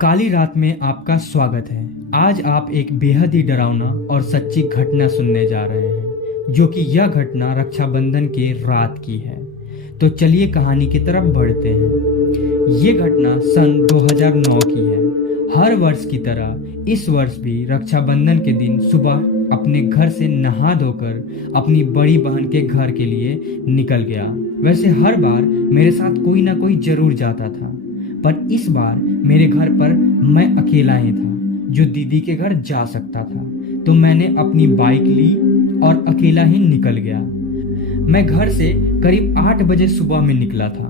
काली रात में आपका स्वागत है। आज आप एक बेहद ही डरावना और सच्ची घटना सुनने जा रहे हैं, जो कि यह घटना रक्षाबंधन के रात की है। तो चलिए कहानी की तरफ बढ़ते हैं। ये घटना सन 2009 की है। हर वर्ष की तरह इस वर्ष भी रक्षाबंधन के दिन सुबह अपने घर से नहा धोकर अपनी बड़ी बहन के घर के लिए निकल गया। वैसे हर बार मेरे साथ कोई ना कोई जरूर जाता था, पर इस बार मेरे घर पर मैं अकेला ही था जो दीदी के घर जा सकता था। तो मैंने अपनी बाइक ली और अकेला ही निकल गया। मैं घर से करीब 8 बजे सुबह में निकला था।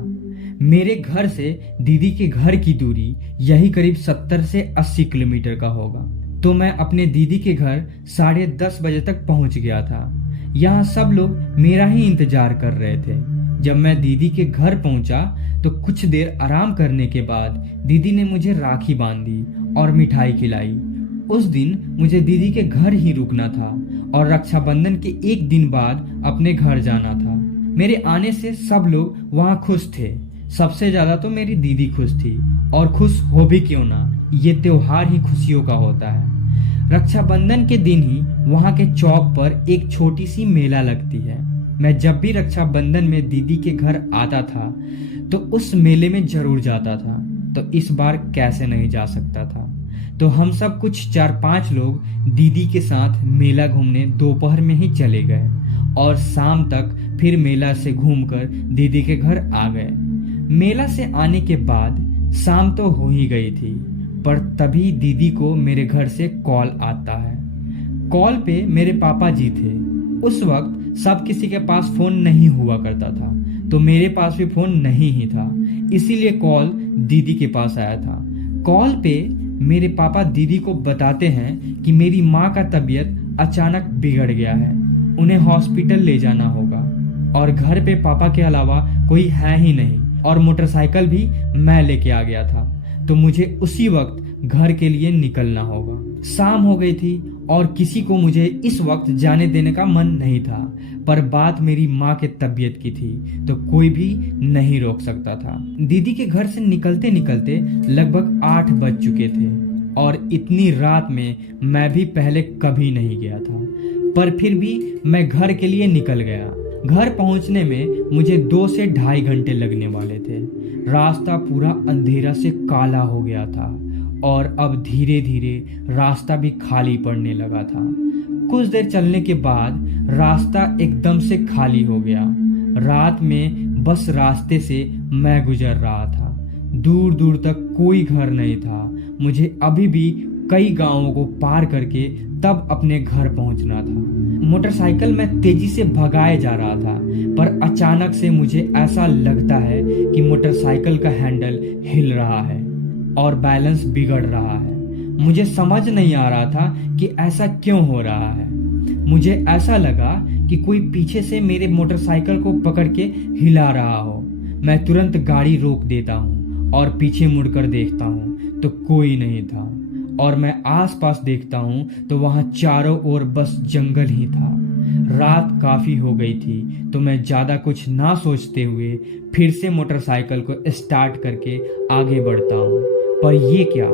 मेरे घर से दीदी के घर की दूरी यही करीब 70 से 80 किलोमीटर का होगा। तो मैं अपने दीदी के घर 10:30 बजे तक पहुंच गया था। यहाँ सब लोग मेरा ही इंतजार कर रहे थे। जब मैं दीदी के घर पहुंचा तो कुछ देर आराम करने के बाद दीदी ने मुझे राखी बांधी और मिठाई खिलाई। उस दिन मुझे दीदी के घर ही रुकना था और रक्षाबंधन के एक दिन बाद अपने घर जाना था। मेरे आने से सब लोग वहाँ खुश थे। सबसे ज्यादा तो मेरी दीदी खुश थी, और खुश हो भी क्यों ना, ये त्योहार ही खुशियों का होता है। रक्षाबंधन के दिन ही वहाँ के चौक पर एक छोटी सी मेला लगती है। मैं जब भी रक्षाबंधन में दीदी के घर आता था तो उस मेले में जरूर जाता था। तो इस बार कैसे नहीं जा सकता था। तो हम सब कुछ 4-5 लोग दीदी के साथ मेला घूमने दोपहर में ही चले गए और शाम तक फिर मेला से घूमकर दीदी के घर आ गए। मेला से आने के बाद शाम तो हो ही गई थी, पर तभी दीदी को मेरे घर से कॉल आता है। कॉल पे मेरे पापा जी थे। उस वक्त सब किसी के पास फोन नहीं हुआ करता था, तो मेरे पास भी फोन नहीं ही था, इसीलिए कॉल दीदी के पास आया था। कॉल पे मेरे पापा दीदी को बताते हैं कि मेरी माँ का तबीयत अचानक बिगड़ गया है, उन्हें हॉस्पिटल ले जाना होगा और घर पे पापा के अलावा कोई है ही नहीं, और मोटरसाइकिल भी मैं लेके आ गया था। तो मुझे उसी वक्त घर के लिए निकलना होगा। शाम हो गई थी और किसी को मुझे इस वक्त जाने देने का मन नहीं था, पर बात मेरी माँ के तबीयत की थी तो कोई भी नहीं रोक सकता था। दीदी के घर से निकलते निकलते लगभग 8 बज चुके थे, और इतनी रात में मैं भी पहले कभी नहीं गया था, पर फिर भी मैं घर के लिए निकल गया। घर पहुंचने में मुझे 2 से ढाई घंटे लगने वाले थे। रास्ता पूरा अंधेरा से काला हो गया था और अब धीरे धीरे रास्ता भी खाली पड़ने लगा था। कुछ देर चलने के बाद रास्ता एकदम से खाली हो गया। रात में बस रास्ते से मैं गुजर रहा था। दूर दूर तक कोई घर नहीं था। मुझे अभी भी कई गांवों को पार करके तब अपने घर पहुंचना था। मोटरसाइकिल में तेजी से भगाए जा रहा था, पर अचानक से मुझे ऐसा लगता है कि मोटरसाइकिल का हैंडल हिल रहा है और बैलेंस बिगड़ रहा है। मुझे समझ नहीं आ रहा था कि ऐसा क्यों हो रहा है। मुझे ऐसा लगा कि कोई पीछे से मेरे मोटरसाइकिल को पकड़ के हिला रहा हो। मैं तुरंत गाड़ी रोक देता हूँ और पीछे मुड़कर देखता हूँ तो कोई नहीं था, और मैं आसपास देखता हूँ तो वहाँ चारों ओर बस जंगल ही था। रात काफी हो गई थी, तो मैं ज्यादा कुछ ना सोचते हुए फिर से मोटरसाइकिल को स्टार्ट करके आगे बढ़ता हूँ। पर ये क्या,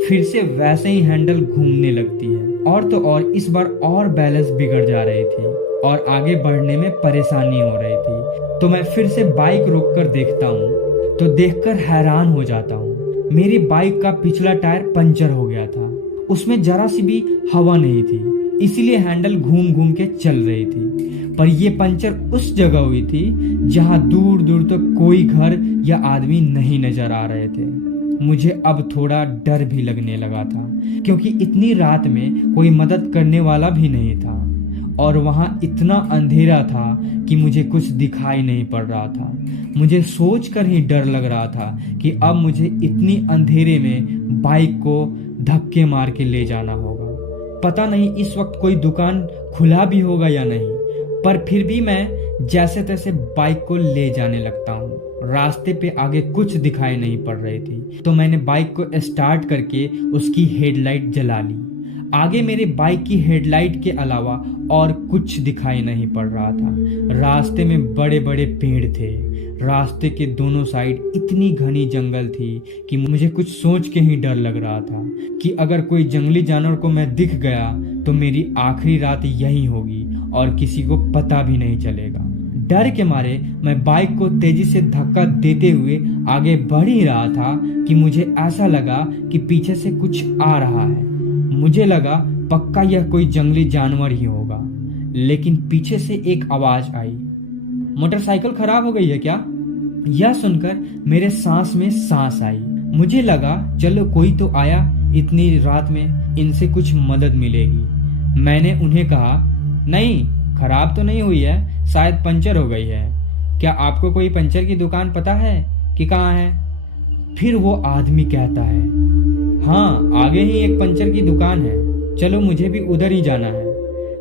फिर से वैसे ही हैंडल घूमने लगती है, और तो और इस बार और बैलेंस बिगड़ जा रही थी और आगे बढ़ने में परेशानी हो रही थी। तो मैं फिर से बाइक रोक कर देखता हूँ तो देखकर हैरान हो जाता हूँ। मेरी बाइक का पिछला टायर पंचर हो गया था। उसमें जरा सी भी हवा नहीं थी, इसीलिए हैंडल घूम घूम के चल रही थी। पर यह पंचर उस जगह हुई थी जहां दूर दूर तक कोई घर या आदमी नहीं नजर आ रहे थे। मुझे अब थोड़ा डर भी लगने लगा था, क्योंकि इतनी रात में कोई मदद करने वाला भी नहीं था, और वहां इतना अंधेरा था कि मुझे कुछ दिखाई नहीं पड़ रहा था। मुझे सोचकर ही डर लग रहा था कि अब मुझे इतनी अंधेरे में बाइक को धक्के मार के ले जाना होगा। पता नहीं इस वक्त कोई दुकान खुला भी होगा या नहीं, पर फिर भी मैं जैसे तैसे बाइक को ले जाने लगता हूँ। रास्ते पे आगे कुछ दिखाई नहीं पड़ रही थी, तो मैंने बाइक को स्टार्ट करके उसकी हेडलाइट जला ली। आगे मेरे बाइक की हेडलाइट के अलावा और कुछ दिखाई नहीं पड़ रहा था। रास्ते में बड़े बड़े पेड़ थे। रास्ते के दोनों साइड इतनी घनी जंगल थी कि मुझे कुछ सोच के ही डर लग रहा था कि अगर कोई जंगली जानवर को मैं दिख गया तो मेरी आखिरी रात यही होगी और किसी को पता भी नहीं चलेगा। डर के मारे मैं बाइक को तेजी से धक्का देते हुए आगे बढ़ ही रहा था कि मुझे ऐसा लगा कि पीछे से कुछ आ रहा है। मुझे लगा पक्का यह कोई जंगली जानवर ही होगा, लेकिन पीछे से एक आवाज आई, मोटरसाइकिल खराब हो गई है क्या? यह सुनकर मेरे सांस में सांस आई। मुझे लगा चलो कोई तो आया, इतनी रात में इनसे कुछ मदद मिलेगी। मैंने उन्हें कहा, नहीं खराब तो नहीं हुई है, शायद पंचर हो गई है। क्या आपको कोई पंचर की दुकान पता है कि कहाँ है? फिर वो आदमी कहता है, हाँ आगे ही एक पंचर की दुकान है, चलो मुझे भी उधर ही जाना है।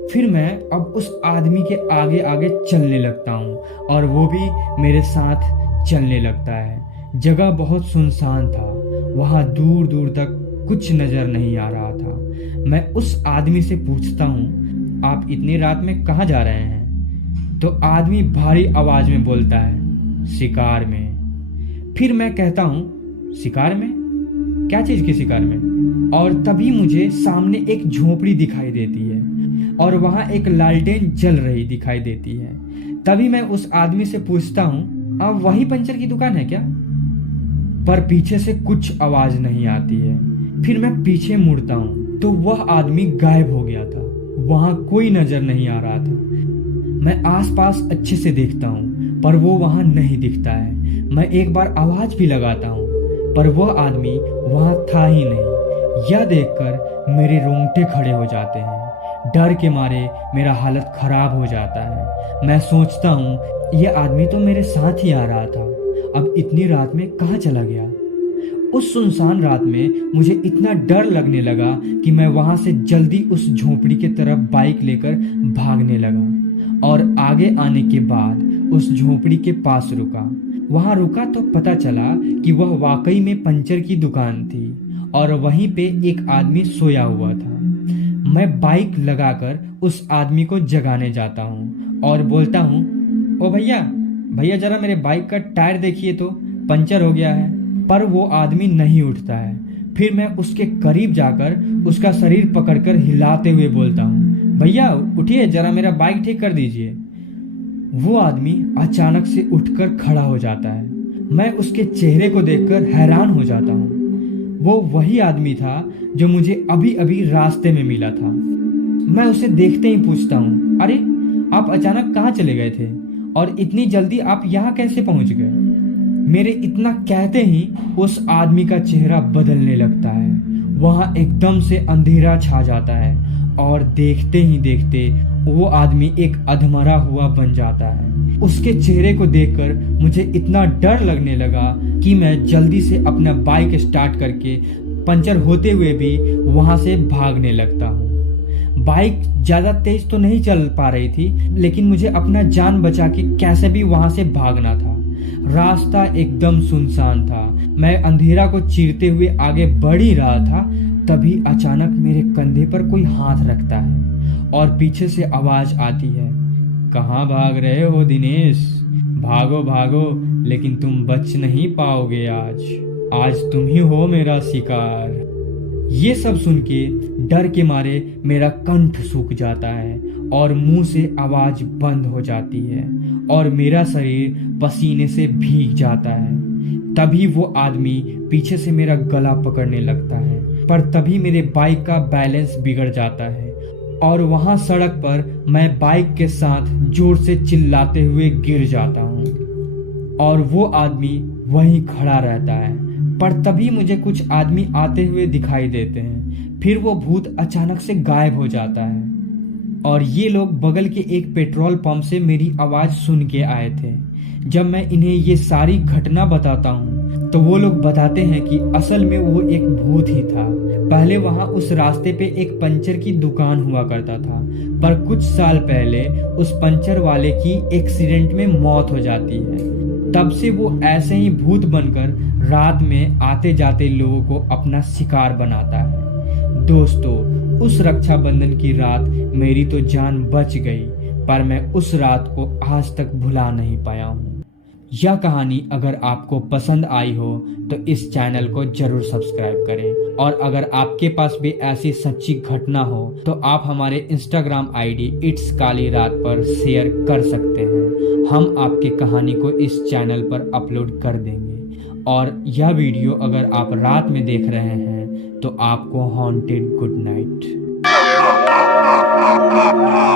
फिर मैं अब उस आदमी के आगे आगे चलने लगता हूँ और वो भी मेरे साथ चलने लगता है। जगह बहुत सुनसान था, वहाँ दूर दूर तक कुछ नजर नहीं आ रहा था। मैं उस आदमी से पूछता हूँ, आप इतनी रात में कहाँ जा रहे हैं? तो आदमी भारी आवाज में बोलता है, शिकार में। फिर मैं कहता हूँ, शिकार में? क्या चीज के शिकार में? और तभी मुझे सामने एक झोपड़ी दिखाई देती है और वहां एक लालटेन जल रही दिखाई देती है। तभी मैं उस आदमी से पूछता हूँ, अब वही पंचर की दुकान है क्या? पर पीछे से कुछ आवाज नहीं आती है। फिर मैं पीछे मुड़ता हूँ तो वह आदमी गायब हो गया था, वहां कोई नजर नहीं आ रहा था। मैं आसपास अच्छे से देखता हूँ पर वो वहां नहीं दिखता है। मैं एक बार आवाज भी लगाता हूँ पर वह आदमी वहां था ही नहीं। यह देखकर मेरे रोंगटे खड़े हो जाते हैं। डर के मारे मेरा हालत खराब हो जाता है। मैं सोचता हूँ यह आदमी तो मेरे साथ ही आ रहा था, अब इतनी रात में कहाँ चला गया? उस सुनसान रात में मुझे इतना डर लगने लगा कि मैं वहां से जल्दी उस झोपड़ी की तरफ बाइक लेकर भागने लगा और आगे आने के बाद उस झोपड़ी के पास रुका। वहां रुका तो पता चला कि वह वाकई में पंचर की दुकान थी और वहीं पे एक आदमी सोया हुआ था। मैं बाइक लगाकर उस आदमी को जगाने जाता हूँ और बोलता हूँ, ओ भैया भैया जरा मेरे बाइक का टायर देखिए तो, पंचर हो गया है। पर वो आदमी नहीं उठता है। फिर मैं उसके करीब जाकर उसका शरीर पकड़कर हिलाते हुए बोलता हूँ, भैया उठिए जरा मेरा बाइक ठीक कर दीजिए। वो आदमी अचानक से उठकर खड़ा हो जाता है। मैं उसके चेहरे को देखकर हैरान हो जाता हूँ। वो वही आदमी था जो मुझे अभी अभी रास्ते में मिला था। मैं उसे देखते ही पूछता हूँ, अरे आप अचानक कहाँ चले गए थे और इतनी जल्दी आप यहाँ कैसे पहुंच गए? मेरे इतना कहते ही उस आदमी का चेहरा बदलने लगता है। वहां एकदम से अंधेरा छा जाता है और देखते ही देखते वो आदमी एक अधमरा हुआ बन जाता है। उसके चेहरे को देखकर मुझे इतना डर लगने लगा कि मैं जल्दी से अपना बाइक स्टार्ट करके पंचर होते हुए भी वहां से भागने लगता हूँ। बाइक ज्यादा तेज तो नहीं चल पा रही थी, लेकिन मुझे अपना जान बचा के कैसे भी वहां से भागना था। रास्ता एकदम सुनसान था। मैं अंधेरा को चीरते हुए आगे बढ़ ही रहा था, तभी अचानक मेरे कंधे पर कोई हाथ रखता है और पीछे से आवाज आती है, कहाँ भाग रहे हो दिनेश? भागो भागो, लेकिन तुम बच नहीं पाओगे। आज तुम ही हो मेरा शिकार। ये सब सुन के डर के मारे मेरा कंठ सूख जाता है और मुंह से आवाज बंद हो जाती है और मेरा शरीर पसीने से भीग जाता है। तभी वो आदमी पीछे से मेरा गला पकड़ने लगता है, पर तभी मेरे बाइक का बैलेंस बिगड़ जाता है और वहां सड़क पर मैं बाइक के साथ जोर से चिल्लाते हुए गिर जाता हूँ और वो आदमी वहीं खड़ा रहता है। पर तभी मुझे कुछ आदमी आते हुए दिखाई देते हैं। फिर वो भूत अचानक से गायब हो जाता है और ये लोग बगल के एक पेट्रोल पंप से मेरी आवाज सुन के आए थे। जब मैं इन्हें ये सारी घटना बताता हूँ तो वो लोग बताते हैं कि असल में वो एक भूत ही था। पहले वहां उस रास्ते पे एक पंचर की दुकान हुआ करता था, पर कुछ साल पहले उस पंचर वाले की एक्सीडेंट में मौत हो जाती है। तब से वो ऐसे ही भूत बनकर रात में आते जाते लोगों को अपना शिकार बनाता है। दोस्तों, उस रक्षाबंधन की रात मेरी तो जान बच गई, पर मैं उस रात को आज तक भुला नहीं पाया हूँ। यह कहानी अगर आपको पसंद आई हो तो इस चैनल को जरूर सब्सक्राइब करें, और अगर आपके पास भी ऐसी सच्ची घटना हो तो आप हमारे इंस्टाग्राम आईडी इट्स काली रात पर शेयर कर सकते हैं। हम आपकी कहानी को इस चैनल पर अपलोड कर देंगे। और यह वीडियो अगर आप रात में देख रहे हैं तो आपको हॉन्टेड गुड नाइट।